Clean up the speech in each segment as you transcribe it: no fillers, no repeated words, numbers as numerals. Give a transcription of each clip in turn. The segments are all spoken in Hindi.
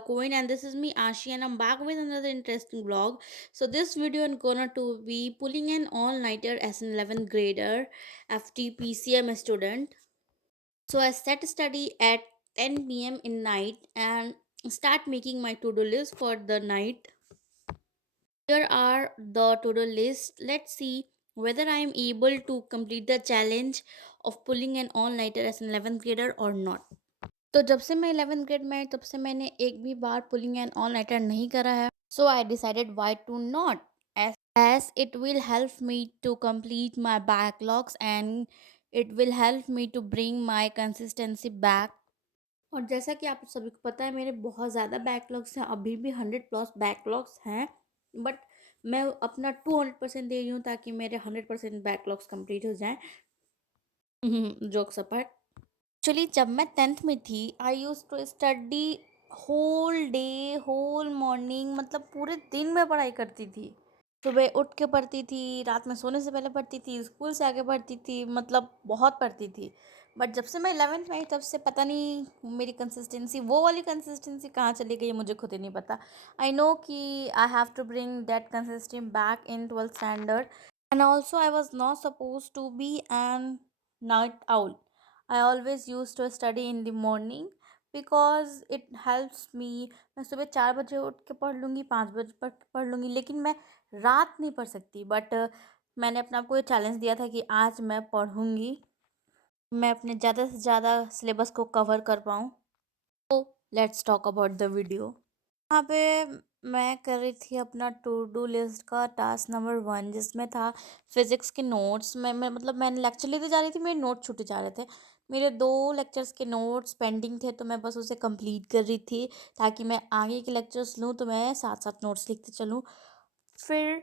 Queen, and this is me Ashi, and I'm back with another interesting vlog. So this video I'm gonna to be pulling an all-nighter as an 11th grader, FTPCM student. So I set study at 10 p.m. in night and start making my to-do list for the night. Here are the to-do list. Let's see whether I am able to complete the challenge of pulling an all-nighter as an 11th grader or not. तो जब से मैं 11th ग्रेड में आई तब से मैंने एक भी बार पुलिंग एंड ऑल नाइटर नहीं करा है. So I decided why to not, as it will help me to complete my backlogs and it will help me to bring my consistency back. और जैसा कि आप सभी को पता है मेरे बहुत ज़्यादा बैकलॉग्स हैं, अभी भी 100+ बैकलॉग्स हैं. बट मैं अपना 200% दे रही हूँ ताकि मेरे 100% बैकलॉग्स कंप्लीट हो जाएं. Jokes apart. एक्चुअली जब मैं 10th में थी I use to study whole day, whole morning, मतलब पूरे दिन में पढ़ाई करती थी. सुबह उठ के पढ़ती थी, रात में सोने से पहले पढ़ती थी, स्कूल से आके पढ़ती थी, मतलब बहुत पढ़ती थी. बट जब से मैं 11th में आई तब से पता नहीं मेरी कंसिस्टेंसी, वो वाली कंसिस्टेंसी कहाँ चली गई है, मुझे खुद ही नहीं पता. आई नो कि I have to bring that consistency back in 12th standard. And also, I was not supposed to be an night owl. I always used to study in the morning because it helps me. मैं सुबह 4 बजे उठ के पढ़ लूँगी, 5 बजे पढ़ लूँगी, लेकिन मैं रात नहीं पढ़ सकती. बट मैंने अपने आप को ये चैलेंज दिया था कि आज मैं पढ़ूँगी, मैं अपने ज़्यादा से ज़्यादा सिलेबस को कवर कर पाऊँ. तो let's talk about the video. यहाँ पे मैं कर रही थी अपना टू डू लिस्ट का टास्क नंबर 1, जिसमें था फिज़िक्स के नोट्स. मैं मतलब मैंने लेक्चर लेते जा रही थी, मेरे नोट्स छूटे जा रहे थे. मेरे 2 लेक्चर्स के नोट्स पेंडिंग थे, तो मैं बस उसे कंप्लीट कर रही थी ताकि मैं आगे के लेक्चर्स लूँ तो मैं साथ साथ नोट्स लिखते चलूँ. फिर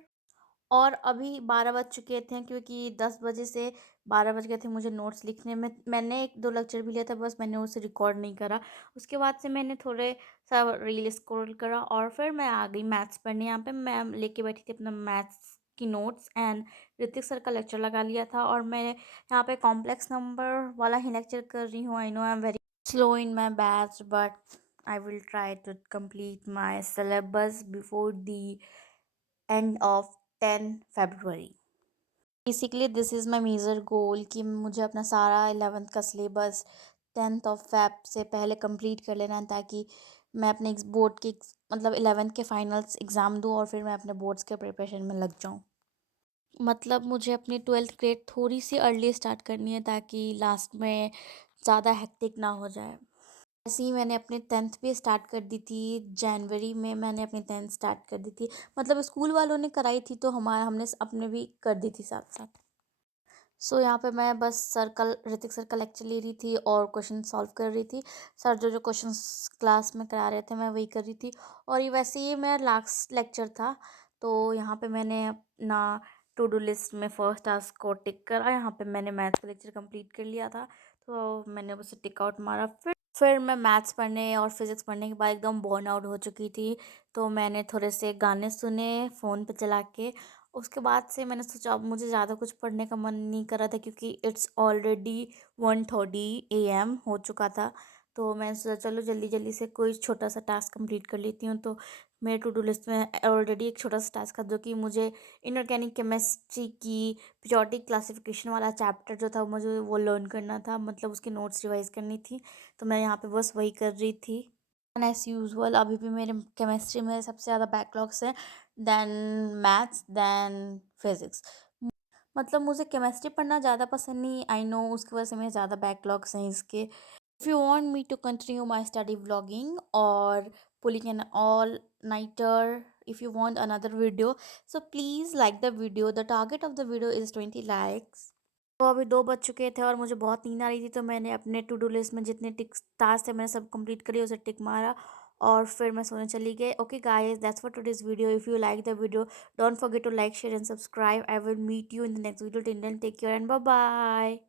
और अभी 12 बज चुके थे क्योंकि 10 बजे से 12 बज गए थे मुझे नोट्स लिखने में. मैंने 1-2 लेक्चर भी लिया था, बस मैंने उसे रिकॉर्ड नहीं करा. उसके बाद से मैंने थोड़े सा रील स्क्रॉल करा और फिर मैं आ गई मैथ्स पढ़ने. यहाँ पे मैं लेके बैठी थी अपना मैथ्स की नोट्स एंड ऋतिक सर का लेक्चर लगा लिया था और मैं यहाँ पे कॉम्प्लेक्स नंबर वाला ही लेक्चर कर रही हूँ. I know I am very slow in my batch but I will try to complete my syllabus before the end of 10 February. Basically this is my major goal कि मुझे अपना सारा 11th का सिलेबस 10th ऑफ फेब से पहले कंप्लीट कर लेना है ताकि मैं अपने बोर्ड के मतलब 11th के फाइनल्स एग्ज़ाम दूँ और फिर मैं अपने बोर्ड्स के प्रिपरेशन में लग जाऊँ. मतलब मुझे अपनी 12th ग्रेड थोड़ी सी अर्ली स्टार्ट करनी है ताकि लास्ट में ज़्यादा हेक्टिक ना हो जाए. ऐसे ही मैंने अपनी 10th भी स्टार्ट कर दी थी. जनवरी में मैंने अपनी 10th स्टार्ट कर दी थी, मतलब स्कूल वालों ने कराई थी तो हमने अपने भी कर दी थी साथ साथ. सो यहाँ पे मैं बस ऋतिक सर का लेक्चर ले रही थी और क्वेश्चन सॉल्व कर रही थी. सर जो जो क्वेश्चंस क्लास में करा रहे थे मैं वही कर रही थी. और ये वैसे ही मेरा लास्ट लेक्चर था तो यहाँ पे मैंने अपना टू डू लिस्ट में फर्स्ट टास्क को टिक करा. यहाँ पे मैंने मैथ्स का लेक्चर कंप्लीट कर लिया था तो मैंने उसे टिक आउट मारा. फिर मैं मैथ्स पढ़ने और फिज़िक्स पढ़ने के बाद एकदम बर्न आउट हो चुकी थी तो मैंने थोड़े से गाने सुने फ़ोन पे चला के. उसके बाद से मैंने सोचा अब मुझे ज़्यादा कुछ पढ़ने का मन नहीं कर रहा था क्योंकि इट्स ऑलरेडी 1:30 AM हो चुका था. तो मैंने सोचा चलो जल्दी जल्दी से कोई छोटा सा टास्क कंप्लीट कर लेती हूँ. तो मेरे टू डू लिस्ट में ऑलरेडी एक छोटा सा टास्क था जो कि मुझे इनऑर्गेनिक केमिस्ट्री की पीरियोडिक क्लासिफिकेशन वाला चैप्टर जो था मुझे वो लर्न करना था, मतलब उसकी नोट्स रिवाइज करनी थी. तो मैं यहाँ पे बस वही कर रही थी. एंड एज यूजुअल अभी भी मेरे केमिस्ट्री में सबसे ज़्यादा बैकलॉग्स हैं, देन मैथ्स, देन फिज़िक्स. मतलब मुझे केमिस्ट्री पढ़ना ज़्यादा पसंद नहीं, आई नो, उसकी वजह से मेरे ज़्यादा बैकलॉग्स हैं इसके. If you want me to continue my study vlogging और pulling an all nighter, if you want another video, so please like the video. The target of the video is 20 likes. तो अभी 2 बज चुके थे और मुझे बहुत नींद आ रही थी तो मैंने अपने टू डू लिस्ट में जितने टिक्स टास्क थे मैंने सब कंप्लीट करी, उसे टिक मारा और फिर मैं सोने चली गई. Okay guys, that's for today's video. If you like the video don't forget to like, share and subscribe. I will meet you in the next video. Till then take care and bye bye.